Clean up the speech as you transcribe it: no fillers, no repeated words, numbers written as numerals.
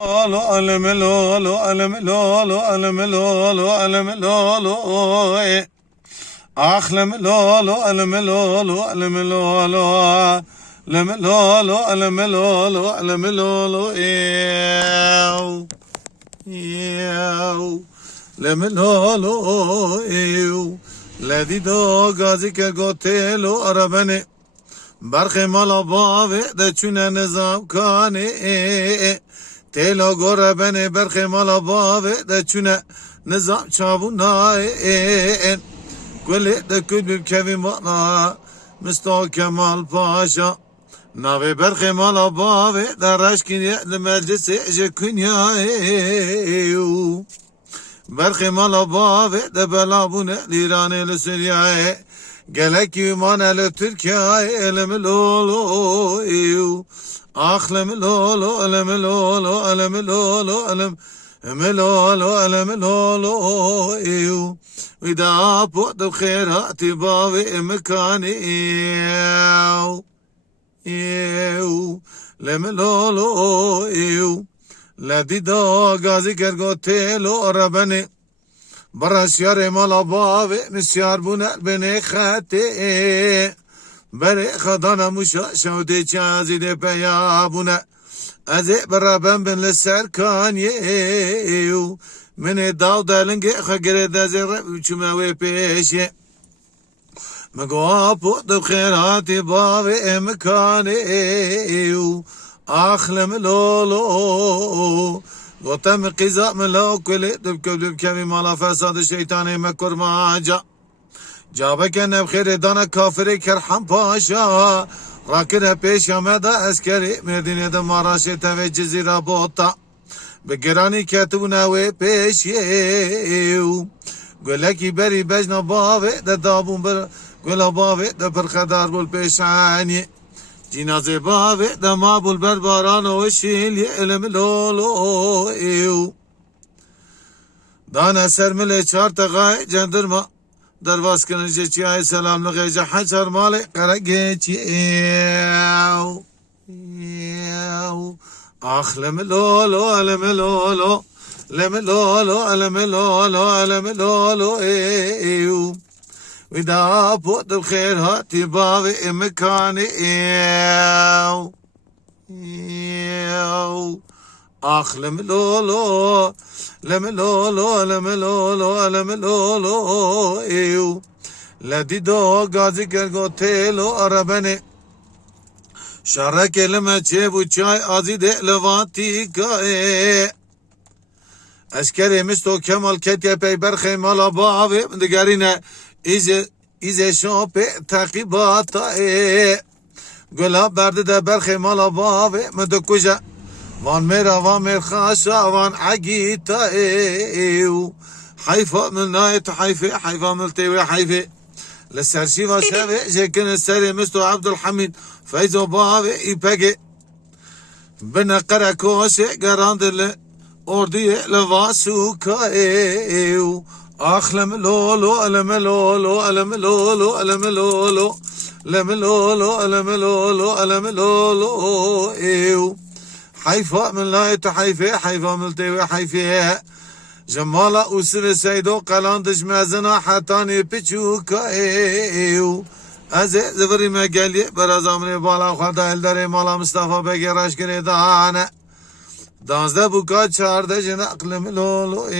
Lolo aleme lolo aleme lolo aleme lolo aleme lolo ahlem lolo aleme lolo aleme lolo aleme lolo aleme lolo aleme lolo leme lolo ledi do gazi ke gotelo arabane barxe malabave de çüne nizam kane Telo gore beni berxe malabave de çüne nizam çabunayen Gülü de külbüm kevim bana Mustafa Kemal Paşa Navi berxe malabave de reşkin ye'li meclisi ece künyayeyu Berxe malabave de belabune liraneli Suriye Gelek yumaneli Türkiye elemi lolo Ahlem lolo elem lolo elem lolo elem lolo elem lolo Vida pot bkhairati bavi mekani lem lolo Ledi da gazi gergotelo arabani Barasyar malabavi misyar bunel beni khati Beri khadana musha şavde çazide peyabuna Aze beraben benle serkan yeyu Mene dav dalinge khagre da zerre üçüme ve peşe Megwapo da khairati bavi emkane Ahlem lolo Gotem qiza melo kule dubkubdub kemi mala fesad şeytani mekur maca Cabeke nevkhiri dana kafiri kerham paşa Rakine peşame da askeri Medine'de Maraş'e teveccüh zira botta Begirani ketibune ve peşyev Güleki beri bejna bavi de dabun bir Güla bavi de bir kadar bul peşani Cinaze bavi de mabul berbaran ve şil elem lolo Dana sermile çarta gay cendırma Dervas kınıcı çiğay selamlı gece haçar mali kara geçiyev Ahlem lolo alem lolo Lem lolo alem lolo alem lolo Vida pot bkhairati bavi imkani Ahlem lolo Lem lolo lem lolo lem lolo Ledi do gazi gergotelo arabani Şarrak elime çebu çay azide levanti kae Askeri Mustafa Kemal Ketepey berxe malabavi Digarine ize şope takibata Gula berdi de berxe malabavi Medukuja Van mera van mer khasha van agita Hayfa min nayet hayfa miltewi hayfa Lesserşiva şeve jekin eseri Mustafa Abdülhamid Feyzo bavi ipege Bina karakoşe garandile Ordiye levasuka Ahlem lolo elem lolo elem lolo elem lolo Lem lolo elem lolo elem lolo Hayfa min layet hayfa hayfa miltewi hayfa Cemala usul seydo kalandiş mezena hatani piçuka Aze zıvrime gelye berazamri bala khada eldare mala Mustafa Bege raşkine dane Danzde bu kaç çarda jene aklım lolo